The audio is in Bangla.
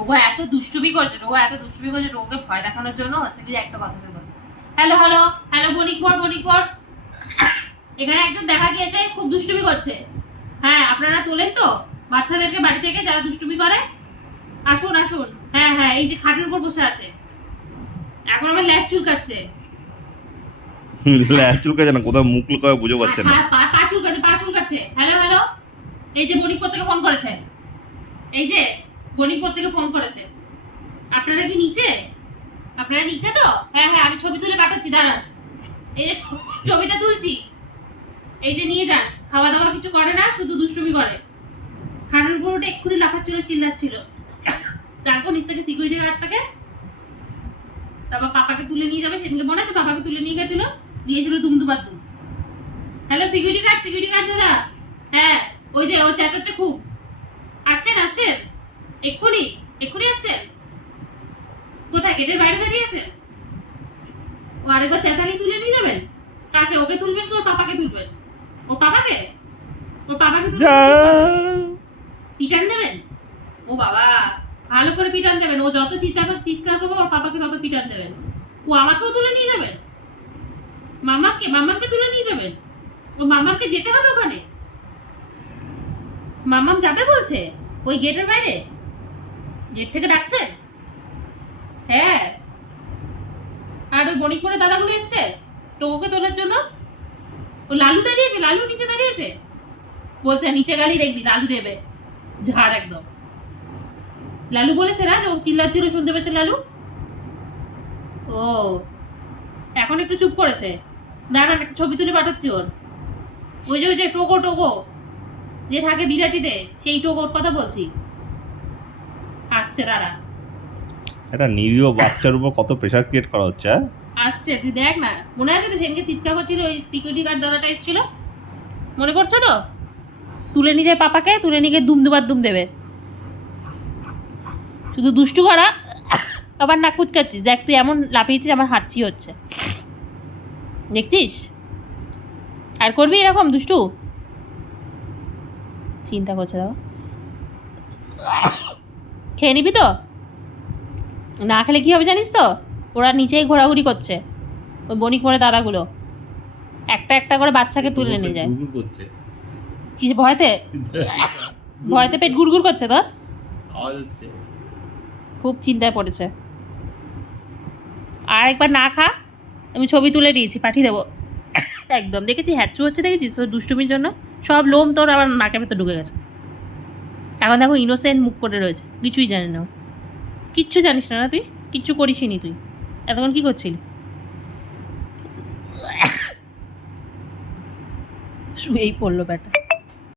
টোগো এত দুষ্টুমি করছে, টোগোকে ভয় দেখানোর জন্য হচ্ছে কি একটা কথা বলবো। হ্যালো হ্যালো হ্যালো বণিকবর, এখানে একজন দেখা গিয়েছে, খুব দুষ্টুমি করছে। হ্যাঁ, আপনারা তোলেন তো বাচ্চাদেরকে বাড়ি থেকে যারা দুষ্টুমি করে? আসুন আসুন। হ্যাঁ হ্যাঁ, এই যে খাটের উপর বসে আছে, এখন আমার ল্যাজ চুলকাচ্ছে। ল্যাজ চুলকাচ্ছে না, কোথাও মুখ লুকায় বুঝে পাচ্ছে না। পা চুলকাচ্ছে। হ্যালো হ্যালো, এই যে বণিকপুর থেকে ফোন করেছে, আপনারা কি নিচে? আপনারা নিচে তো? হ্যাঁ হ্যাঁ, আমি ছবি তুলে পাঠাচ্ছি, দাঁড়ান। এই যে ছবিটা তুলছি, এই যে নিয়ে যান। খাওয়া দাওয়া কিছু করে না, শুধু দুষ্টুমি করে। খাটের উপর ওটা এক্ষুনি লাফাচ্ছিল, চিল্লাচ্ছিল। তারপর নিচ থেকে সিকিউরিটি গার্ডটাকে, তারপর পাপাকে তুলে নিয়ে যাবে। সেদিনকে মনে আছে পাপাকে তুলে নিয়ে গেছিল, দিয়েছিল দুমদুমার দুম। হ্যালো সিকিউরিটি গার্ড দাদা। হ্যাঁ, ওই যে ও চেঁচাচ্ছে খুব। আসছেন এক্ষুনি আসছেন। কোথায়? গেটের বাইরে দাঁড়িয়ে আছেন? ও আরেকবার চেঁচালি তুলে নিয়ে যাবেন। কাকে? ওকে তুলবেন কি ওর পাপাকে তুলবেন? ওর পাপাকে পিটান দেবেন? ও বাবা, ভালো করে পিটান দেবেন। ও যত চিৎকার করবে ওর পাপাকে তত পিটান দেবেন। ও আমাকেও তুলে নিয়ে যাবেন? মাম্মাকে তুলে নিয়ে যাবেন? ও মাম্মাকে যেতে হবে ওখানে? মাম্মাম যাবে বলছে ওই গেটের বাইরে? গেট থেকে ডাকছেন? হ্যাঁ। আর ওই বণিকপুরে দাদাগুলো এসছে টোকোকে তোলার জন্য। ও লালু নিচে দাঁড়িয়েছে। বলছে নিচে গালি দেখবি, লালু দেবে ঝাড় একদম। লালু বলেছে না যে ও চিল্লাচ্ছিল, শুনতে পেয়েছে লালু? ও এখন একটু চুপ করেছে। দাঁড়ান, একটা ছবি তুলে পাঠাচ্ছি ওর। ওই যে টোকো যে থাকে বিরাটিতে, সেই টোকোর কথা বলছি। আসছে, দাঁড়া। একটা নিরীহ বাচ্চার উপর কত প্রেশার ক্রিয়েট করা হচ্ছে। আসছে, তুই দেখ না। মনে আছে তো সেদিনকে চিৎকার করছিল ওই সিকিউরিটি গার্ড দাদাটা এসেছিল, মনে পড়ছে তো? তুলে নিয়ে যায় পাপাকে, তুলে নিয়ে দুমদুবার দুম দেবে। শুধু দুষ্টু করা, আবার নাক কুচকাচ্ছিস। দেখ তুই এমন লাফিয়েছিস, আমার হাঁচি হচ্ছে, দেখছিস? আর করবি এরকম দুষ্টু? চিন্তা করছে, দেখো। খেয়ে নিবি তো? না খেলে কি হবে জানিস তো? ওরা নিচেই ঘোরাঘুরি করছে, ওই বণিকপুরে দাদাগুলো একটা করে বাচ্চাকে তুলে নিয়ে যায়। কি ভয়তে পেট গুড়গুড় করছে তো? খুব চিন্তায় পড়েছে। আর একবার না খা, আমি ছবি তুলে দিয়েছি, পাঠিয়ে দেবো একদম। দেখেছি হ্যাচু হচ্ছে, দেখেছিস ওর দুষ্টুমির জন্য সব লোম তোর আবার নাকের ভেতর ঢুকে গেছে। এখন দেখো ইনোসেন্ট মুখ করে রয়েছে, কিছুই জানে না। কিচ্ছু জানিস না তুই, কিচ্ছু করিসনি তুই। এতক্ষণ কি করছিলি? শুয়েই পড়লো ব্যাটা।